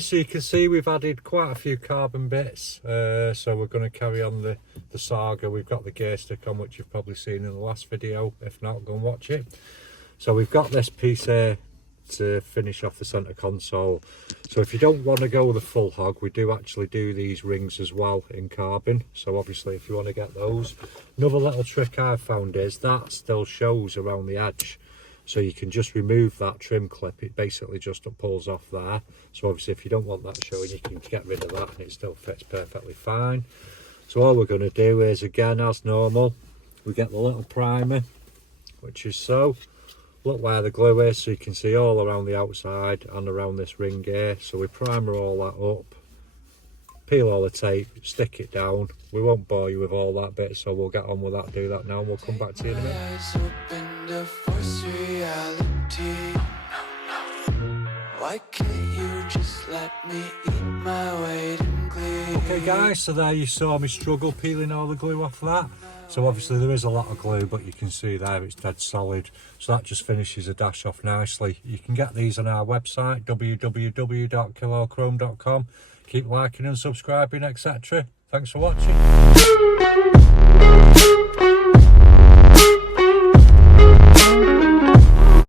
guys, so you can see we've added quite a few carbon bits, so we're going to carry on the saga. We've got the gear stick on, which you've probably seen in the last video. If not, go and watch it. So we've got this piece here to finish off the center console. So if you don't want to go the full hog, we do actually do these rings as well in carbon. So obviously if you want to get those, another little trick I've found is that still shows around the edge. So you can just remove that trim clip, it basically just pulls off there. So obviously if you don't want that showing, you can get rid of that and it still fits perfectly fine. So all we're going to do is, again as normal, we get the little primer, which is so. Look where the glue is, so you can see all around the outside and around this ring here. So we primer all that up, peel all the tape, stick it down. We won't bore you with all that bit, so we'll get on with that, do that now, and we'll come back to you in a minute. Why can't you just let me eat my weight in glee? Okay guys, so there you saw me struggle peeling all the glue off that. So obviously there is a lot of glue, but you can see there it's dead solid. So that just finishes the dash off nicely. You can get these on our website, www.KillAllChrome.com. Keep liking and subscribing, etc. Thanks for watching.